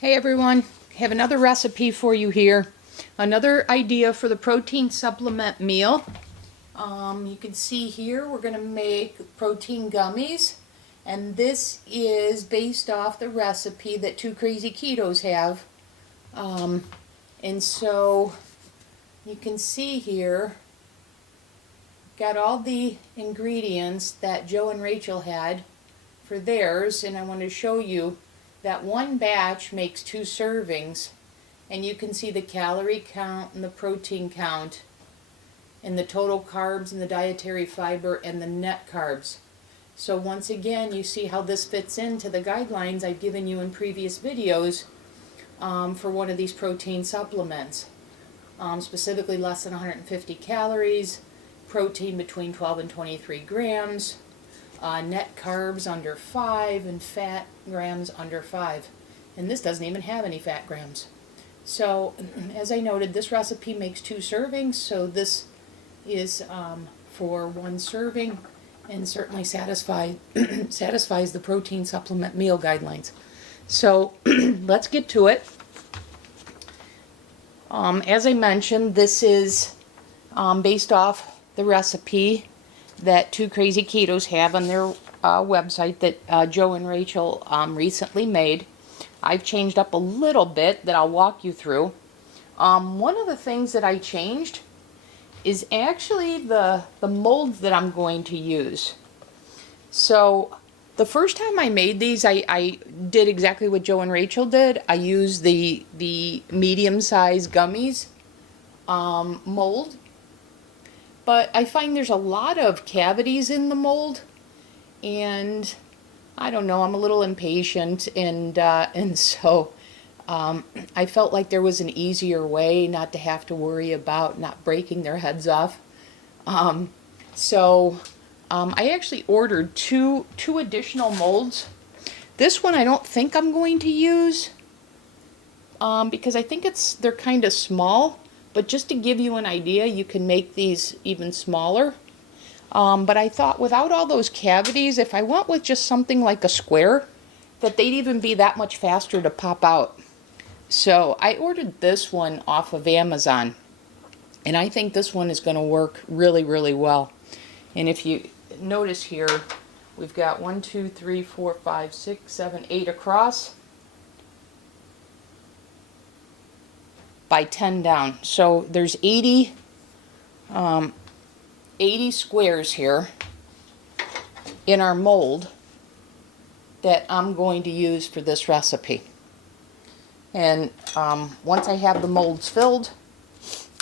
Hey everyone, have another recipe for you here. Another idea for the protein supplement meal. You can see here we're going to make protein gummies, and this is based off the recipe that Two Crazy Ketos have. And so you can see here, got all the ingredients that Joe and Rachel had for theirs, and I want to show you that one batch makes 2 servings, and you can see the calorie count and the protein count and the total carbs and the dietary fiber and the net carbs. So once again, you see how this fits into the guidelines I've given you in previous videos for one of these protein supplements. Specifically less than 150 calories, protein between 12 and 23 grams, net carbs under 5, and fat grams under 5. And this doesn't even have any fat grams. So, as I noted, this recipe makes 2 servings, so this is for 1 serving and certainly satisfies the protein supplement meal guidelines. So, let's get to it. As I mentioned, this is based off the recipe that Two Crazy Ketos have on their website that Joe and Rachel recently made. I've changed up a little bit that I'll walk you through. One of the things that I changed is actually the molds that I'm going to use. So the first time I made these, I did exactly what Joe and Rachel did. I used the medium-sized Gummies mold. But I find there's a lot of cavities in the mold, and I don't know, I'm a little impatient, and so I felt like there was an easier way not to have to worry about not breaking their heads off. So I actually ordered two additional molds. This one I don't think I'm going to use because I think they're kind of small. But just to give you an idea, you can make these even smaller. But I thought without all those cavities, if I went with just something like a square, that they'd even be that much faster to pop out. So I ordered this one off of Amazon. And I think this one is going to work really, really well. And if you notice here, we've got 1, 2, 3, 4, 5, 6, 7, 8 across, by 10 down. So there's 80 squares here in our mold that I'm going to use for this recipe. And once I have the molds filled,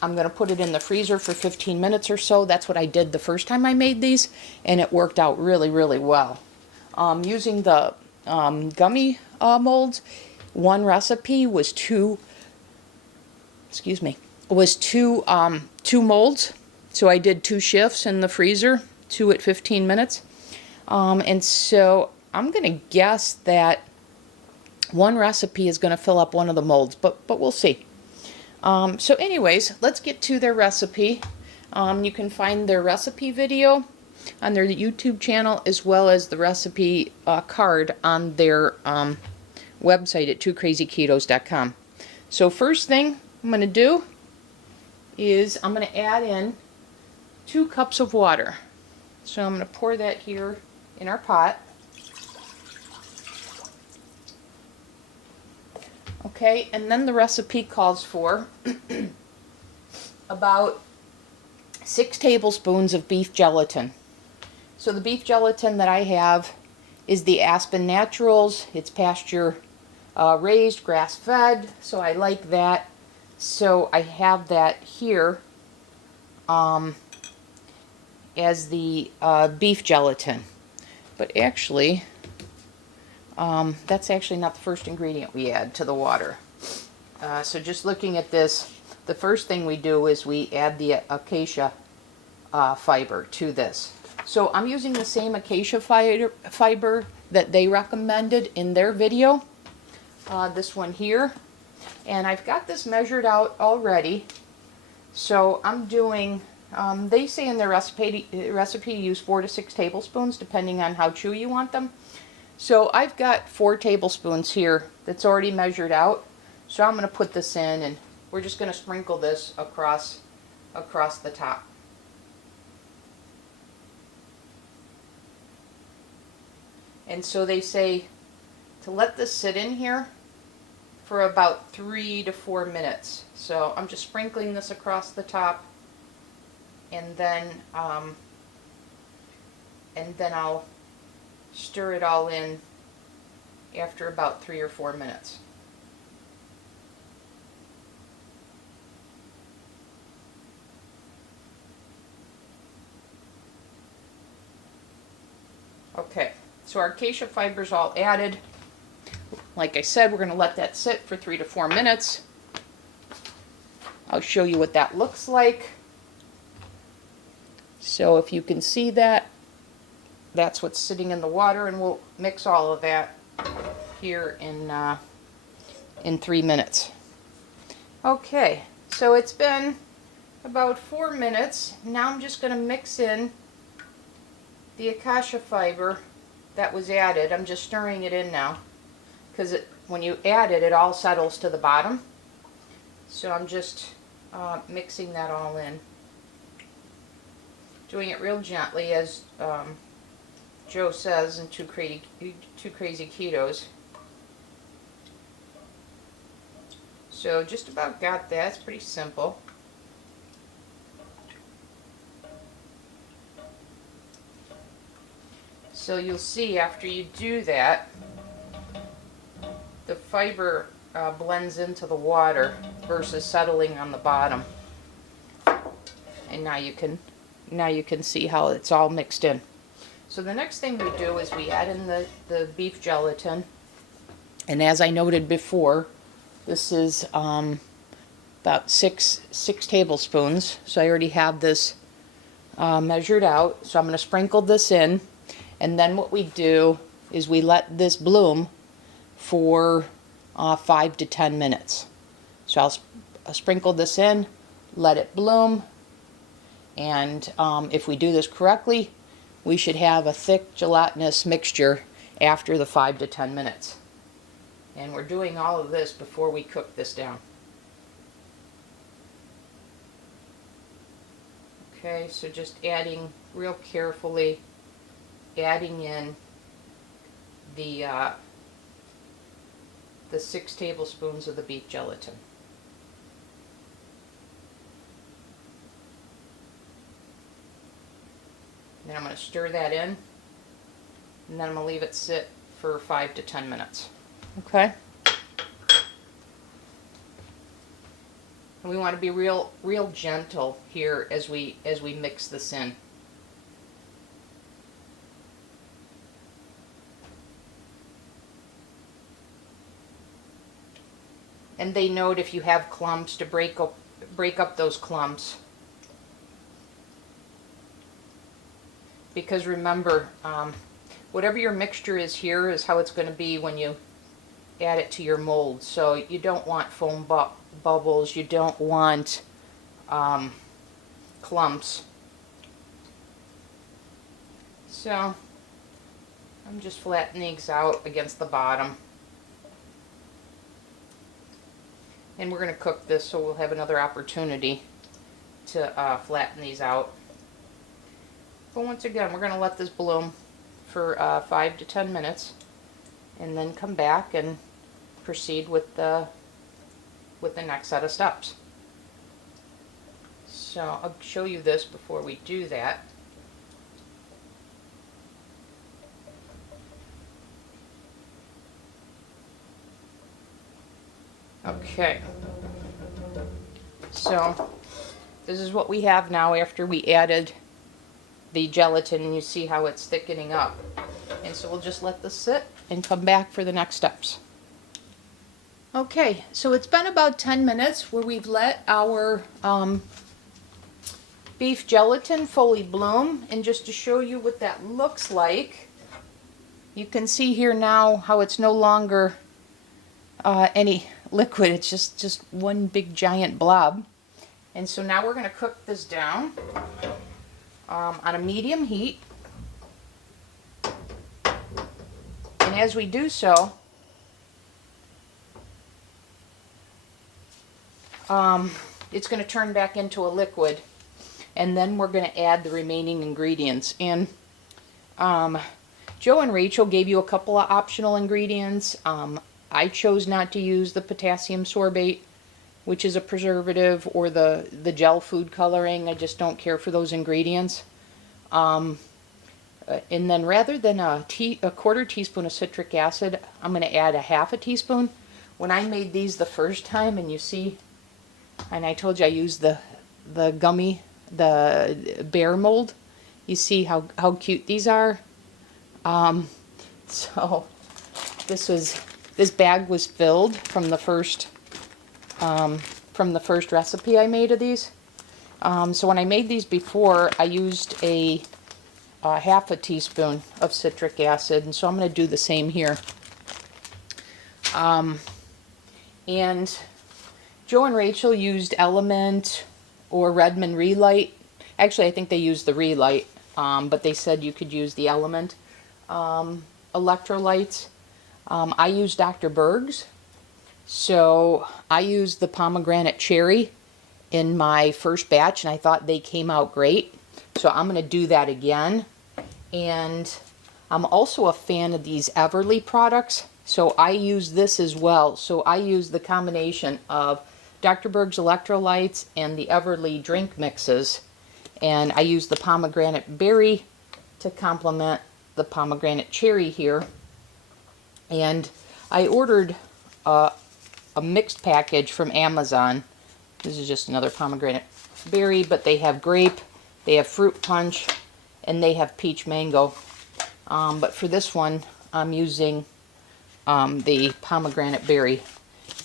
I'm going to put it in the freezer for 15 minutes or so. That's what I did the first time I made these, and it worked out really, really well. Using the gummy molds, one recipe was two molds. So I did 2 shifts in the freezer, 2 at 15 minutes. And so I'm going to guess that one recipe is going to fill up one of the molds, but we'll see. So anyways, let's get to their recipe. You can find their recipe video on their YouTube channel, as well as the recipe card on their website at twocrazyketos.com. So first thing I'm going to do is I'm going to add in 2 cups of water. So I'm going to pour that here in our pot. Okay, and then the recipe calls for about 6 tablespoons of beef gelatin. So the beef gelatin that I have is the Aspen Naturals. It's pasture raised, grass-fed, so I like that. So I have that here as the beef gelatin. But actually, that's actually not the first ingredient we add to the water. So just looking at this, the first thing we do is we add the acacia fiber to this. So I'm using the same acacia fiber that they recommended in their video, this one here. And I've got this measured out already. So I'm doing, they say in their recipe use 4 to 6 tablespoons, depending on how chewy you want them. So I've got 4 tablespoons here that's already measured out. So I'm going to put this in, and we're just going to sprinkle this across the top. And so they say to let this sit in here for about 3 to 4 minutes. So I'm just sprinkling this across the top, and then I'll stir it all in after about 3 or 4 minutes. Okay, so our acacia fiber's all added. Like I said, we're going to let that sit for 3 to 4 minutes. I'll show you what that looks like. So if you can see that, that's what's sitting in the water, and we'll mix all of that here in 3 minutes. Okay, so it's been about 4 minutes. Now I'm just going to mix in the acacia fiber that was added. I'm just stirring it in now, because when you add it, it all settles to the bottom. So I'm just mixing that all in. Doing it real gently, as Joe says in Two Crazy Ketos. So just about got that. It's pretty simple. So you'll see after you do that, the fiber blends into the water versus settling on the bottom. And now you can see how it's all mixed in. So the next thing we do is we add in the beef gelatin. And as I noted before, this is about six tablespoons. So I already have this measured out. So I'm going to sprinkle this in. And then what we do is we let this bloom for 5 to 10 minutes. So I'll sprinkle this in, let it bloom, and if we do this correctly, we should have a thick gelatinous mixture after the 5 to 10 minutes. And we're doing all of this before we cook this down. Okay, so just adding real carefully, adding in the 6 tablespoons of the beef gelatin. Then I'm going to stir that in, and then I'm going to leave it sit for 5 to 10 minutes. Okay? And we want to be real gentle here as we mix this in. And they note if you have clumps to break up those clumps. Because remember, whatever your mixture is here is how it's going to be when you add it to your mold. So you don't want foam bubbles, you don't want clumps. So I'm just flattening these out against the bottom. And we're going to cook this, so we'll have another opportunity to flatten these out. But once again, we're going to let this bloom for 5 to 10 minutes, and then come back and proceed with the next set of steps. So I'll show you this before we do that. Okay, so this is what we have now after we added the gelatin, and you see how it's thickening up. And so we'll just let this sit and come back for the next steps. Okay, so it's been about 10 minutes where we've let our beef gelatin fully bloom, and just to show you what that looks like, you can see here now how it's no longer any liquid. It's just one big giant blob. And so now we're going to cook this down on a medium heat. And And as we do so, it's going to turn back into a liquid, and then we're going to add the remaining ingredients. And Joe and Rachel gave you a couple of optional ingredients. I chose not to use the potassium sorbate, which is a preservative, or the gel food coloring. I just don't care for those ingredients. And then rather than a quarter teaspoon of citric acid, I'm going to add a half a teaspoon. When I made these the first time, and you see, and I told you I used the bear mold. You see how cute these are. So this bag was filled from the first recipe I made of these. So when I made these before, I used a half a teaspoon of citric acid, and so I'm going to do the same here. And Joe and Rachel used Element or Redmond Relight. Actually, I think they used the Relight, but they said you could use the Element electrolytes. I used Dr. Berg's, so I used the pomegranate cherry in my first batch, and I thought they came out great. So I'm going to do that again. And I'm also a fan of these Everly products, so I use this as well. So I use the combination of Dr. Berg's electrolytes and the Everly drink mixes, and I use the pomegranate berry to complement the pomegranate cherry here. And I ordered a mixed package from Amazon. This is just another pomegranate berry, but they have grape, they have fruit punch, and they have peach mango. But for this one, I'm using the pomegranate berry.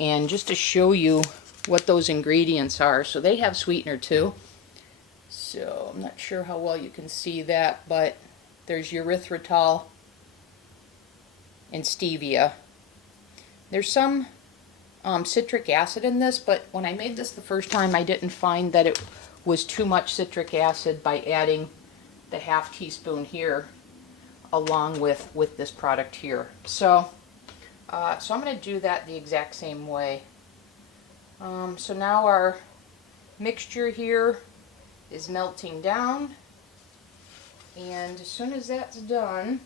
And just to show you what those ingredients are, so they have sweetener too. So I'm not sure how well you can see that, but there's erythritol and stevia. There's some citric acid in this, but when I made this the first time, I didn't find that it was too much citric acid by adding the half teaspoon here along with this product here. So I'm going to do that the exact same way. So now our mixture here is melting down, and as soon as that's done,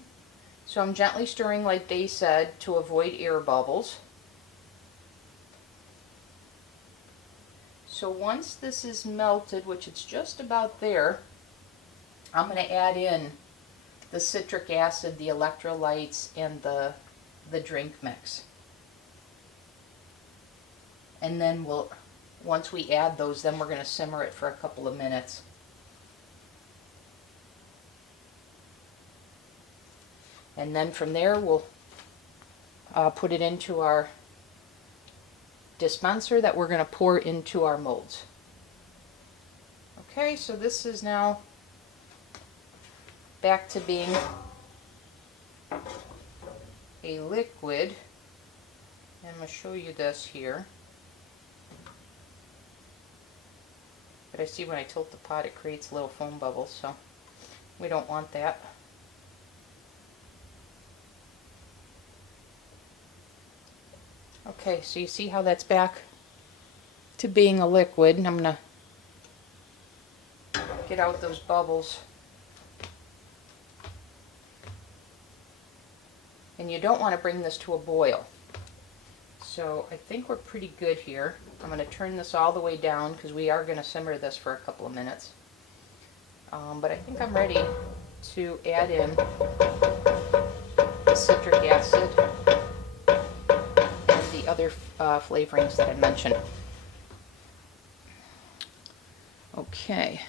so I'm gently stirring like they said to avoid air bubbles. So once this is melted, which it's just about there, I'm going to add in the citric acid, the electrolytes, and the drink mix. And then once we add those, then we're going to simmer it for a couple of minutes. And then from there, we'll put it into our dispenser that we're going to pour into our molds. Okay, so this is now back to being a liquid. And I'm going to show you this here. But I see when I tilt the pot, it creates little foam bubbles, so we don't want that. Okay, so you see how that's back to being a liquid, and I'm going to get out those bubbles. And you don't want to bring this to a boil. So I think we're pretty good here. I'm going to turn this all the way down because we are going to simmer this for a couple of minutes. But I think I'm ready to add in the citric acid and the other flavorings that I mentioned. Okay.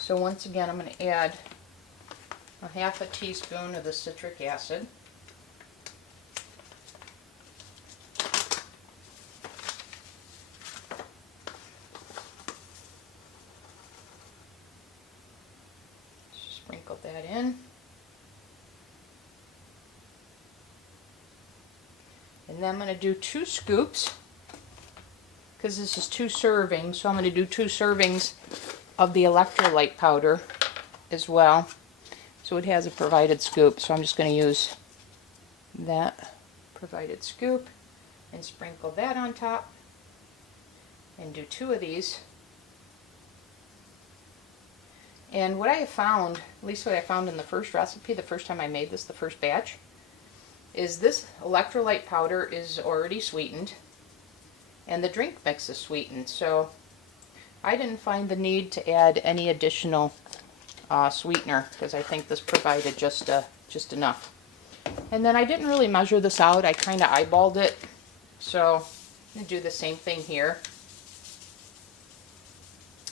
So once again, I'm going to add a half a teaspoon of the citric acid. Just sprinkle that in. And then I'm going to do 2 scoops, because this is 2 servings, so I'm going to do 2 servings of the electrolyte powder as well. So it has a provided scoop, so I'm just going to use that provided scoop and sprinkle that on top and do 2 of these. And what I have found, at least what I found in the first recipe, the first time I made this, the first batch, is this electrolyte powder is already sweetened and the drink mix is sweetened, so I didn't find the need to add any additional sweetener because I think this provided just enough. And then I didn't really measure this out, I kind of eyeballed it, so I'm going to do the same thing here.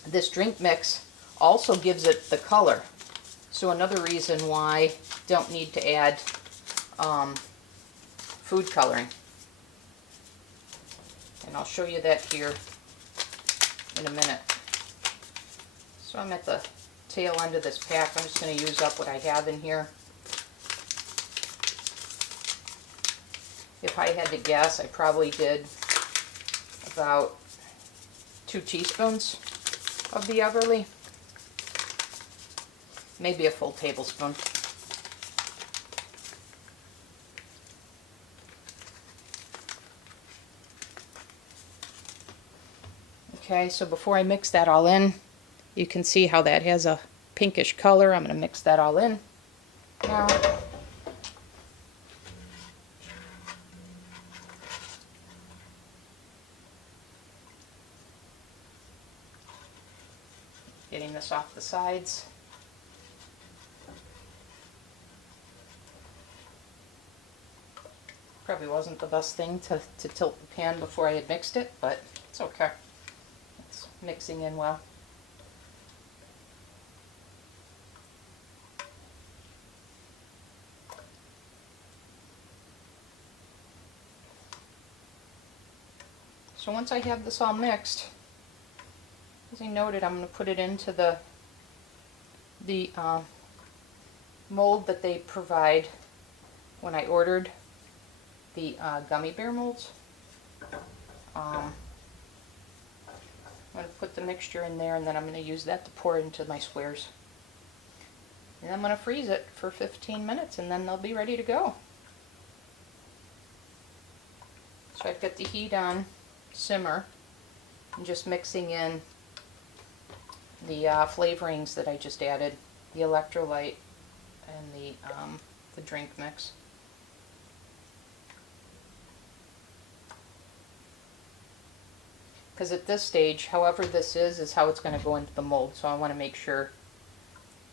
This drink mix also gives it the color, so another reason why I don't need to add food coloring. And I'll show you that here in a minute. So I'm at the tail end of this pack. I'm just going to use up what I have in here. If I had to guess, I probably did about 2 teaspoons of the Everly. Maybe a full tablespoon. Okay, so before I mix that all in, you can see how that has a pinkish color. I'm going to mix that all in now. Getting this off the sides. Probably wasn't the best thing to tilt the pan before I had mixed it, but it's okay. It's mixing in well. So once I have this all mixed, as I noted, I'm going to put it into the mold that they provide when I ordered the gummy bear molds. I'm going to put the mixture in there, and then I'm going to use that to pour into my squares. And I'm going to freeze it for 15 minutes, and then they'll be ready to go. So I've got the heat on simmer. I'm just mixing in the flavorings that I just added, the electrolyte and the drink mix. Because at this stage, however this is how it's going to go into the mold. So I want to make sure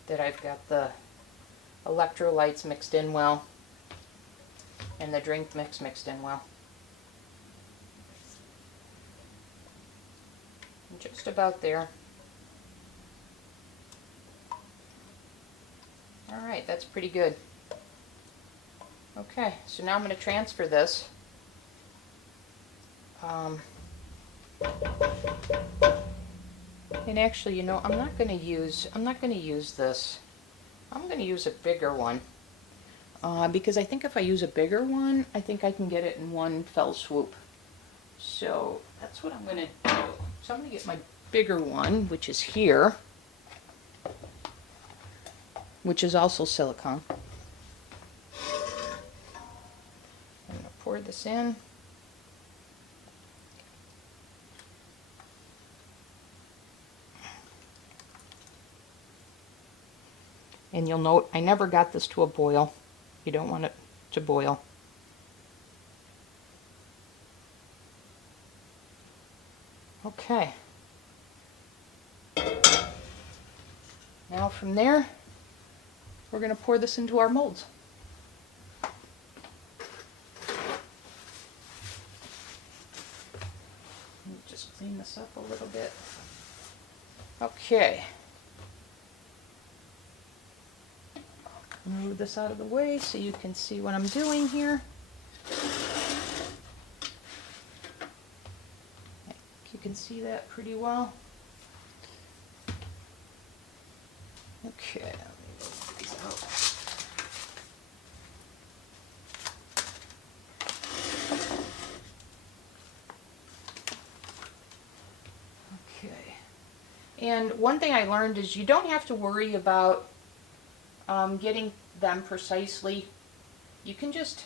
that I've got the electrolytes mixed in well and the drink mix mixed in well. Just about there. Alright, that's pretty good. Okay, so now I'm going to transfer this. And actually, you know, I'm not going to use this. I'm going to use a bigger one. Because I think if I use a bigger one, I think I can get it in one fell swoop. So that's what I'm going to do. So I'm going to get my bigger one, which is here, which is also silicone. I'm going to pour this in. And you'll note I never got this to a boil. You don't want it to boil. Okay. Now from there, we're going to pour this into our molds. Just clean this up a little bit. Okay. Move this out of the way so you can see what I'm doing here. You can see that pretty well. Okay, let me move these out. Okay. And one thing I learned is you don't have to worry about getting them precisely, you can just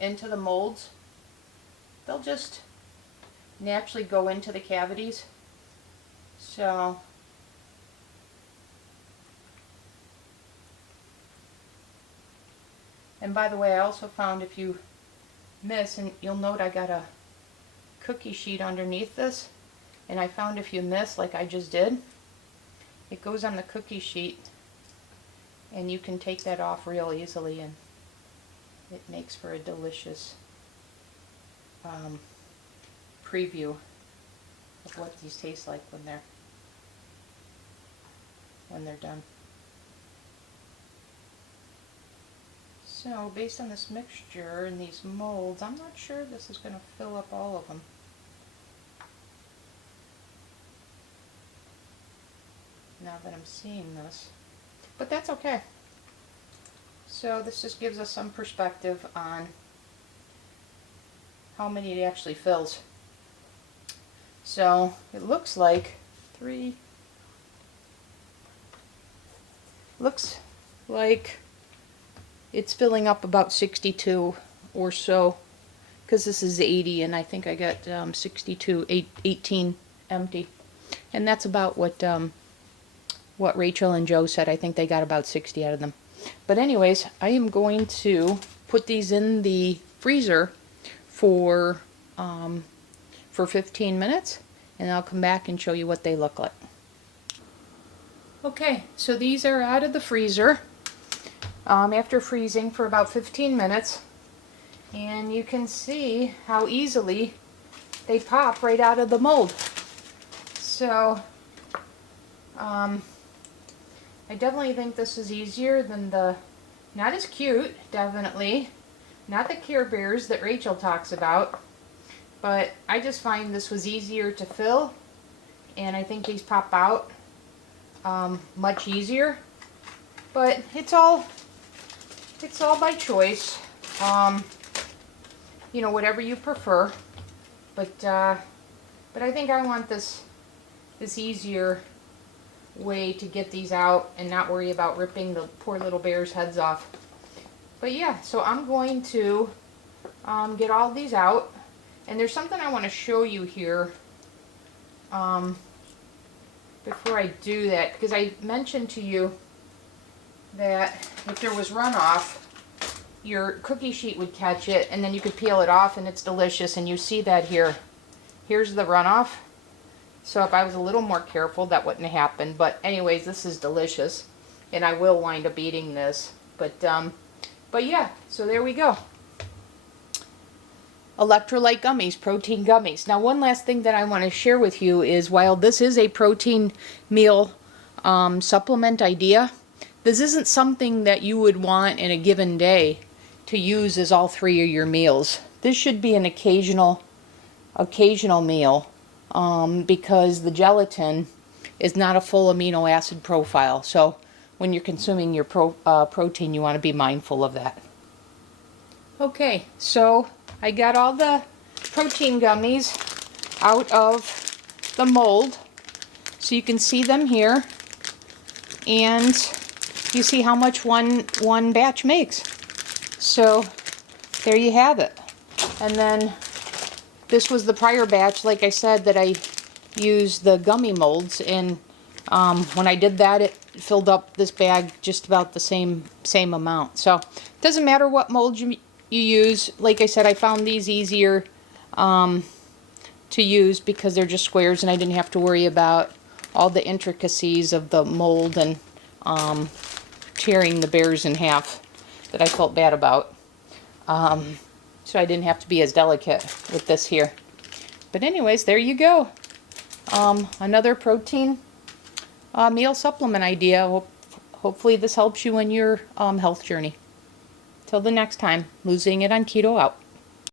into the molds, they'll just naturally go into the cavities. So and by the way, I also found if you miss, and you'll note I got a cookie sheet underneath this, and I found if you miss like I just did, it goes on the cookie sheet and you can take that off real easily, and it makes for a delicious preview of what these taste like when they're done. So based on this mixture and these molds, I'm not sure this is going to fill up all of them. Now that I'm seeing this, but that's okay. So this just gives us some perspective on how many it actually fills. So it looks like it's filling up about 62 or so, because this is 80 and I think I got 62, 18 empty, and that's about what Rachel and Joe said. I think they got about 60 out of them. But anyways, I am going to put these in the freezer for 15 minutes, and I'll come back and show you what they look like. Okay, so these are out of the freezer after freezing for about 15 minutes, and you can see how easily they pop right out of the mold. So I definitely think this is easier than not as cute, definitely, not the Care Bears that Rachel talks about, but I just find this was easier to fill, and I think these pop out much easier. But it's all by choice, you know, whatever you prefer. But I think I want this easier way to get these out and not worry about ripping the poor little bears' heads off. But yeah, so I'm going to get all of these out, and there's something I want to show you here before I do that, because I mentioned to you that if there was runoff, your cookie sheet would catch it, and then you could peel it off, and it's delicious. And you see that here. Here's the runoff. So if I was a little more careful, that wouldn't have happened. But anyways, this is delicious, and I will wind up eating this. But yeah, so there we go. Electrolyte gummies, protein gummies. Now, one last thing that I want to share with you is, while this is a protein meal supplement idea, this isn't something that you would want in a given day to use as all three of your meals. This should be an occasional meal. Because the gelatin is not a full amino acid profile. So when you're consuming your protein, you want to be mindful of that. Okay, so I got all the protein gummies out of the mold. So you can see them here. And you see how much one batch makes. So there you have it. And then this was the prior batch, like I said, that I used the gummy molds, and when I did that, it filled up this bag just about the same amount. So it doesn't matter what mold you use. Like I said, I found these easier to use because they're just squares, and I didn't have to worry about all the intricacies of the mold and tearing the bears in half that I felt bad about. So I didn't have to be as delicate with this here. But anyways, there you go. Another protein meal supplement idea. Hopefully this helps you in your health journey. Till the next time, Losing It on Keto out.